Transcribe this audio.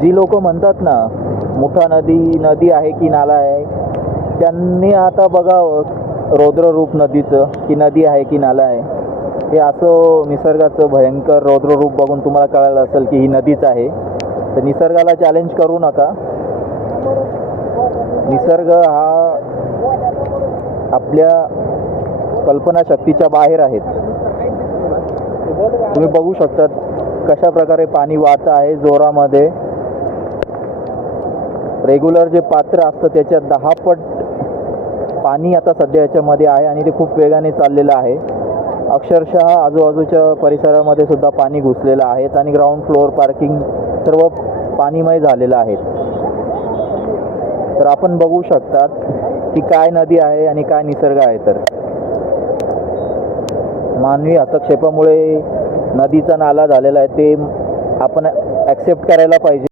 जी लोक म्हणतात ना मुठा नदी आहे की नाला आहे, त्यांनी आता बघावं रौद्ररूप नदीचं की नदी आहे की नाला आहे. हे असं निसर्गाचं भयंकर रौद्ररूप बघून तुम्हाला कळालं असेल की ही नदीच आहे. तर निसर्गाला चॅलेंज करू नका. निसर्ग हा आपल्या कल्पनाशक्तीच्या बाहेर आहेत. तुम्ही बघू शकता कशा प्रकारे पाणी वाहत आहे जोरामध्ये. रेग्युलर जे पात्र असतं त्याच्या 10 पट पाणी आता सध्या याच्यामध्ये आहे आणि ते खूप वेगाने चाललेलं आहे. अक्षरशः आजूबाजूच्या परिसरामध्ये सुद्धा पाणी घुसलेलं आहे आणि ग्राउंड फ्लोअर पार्किंग सर्व पाणीमय झालेलं आहे. तर आपण बघू शकतात की काय नदी आहे आणि काय निसर्ग आहे. तर मानवी हस्तक्षेपामुळे नदीचा नाला झालेला आहे, ते आपण ॲक्सेप्ट करायला पाहिजे.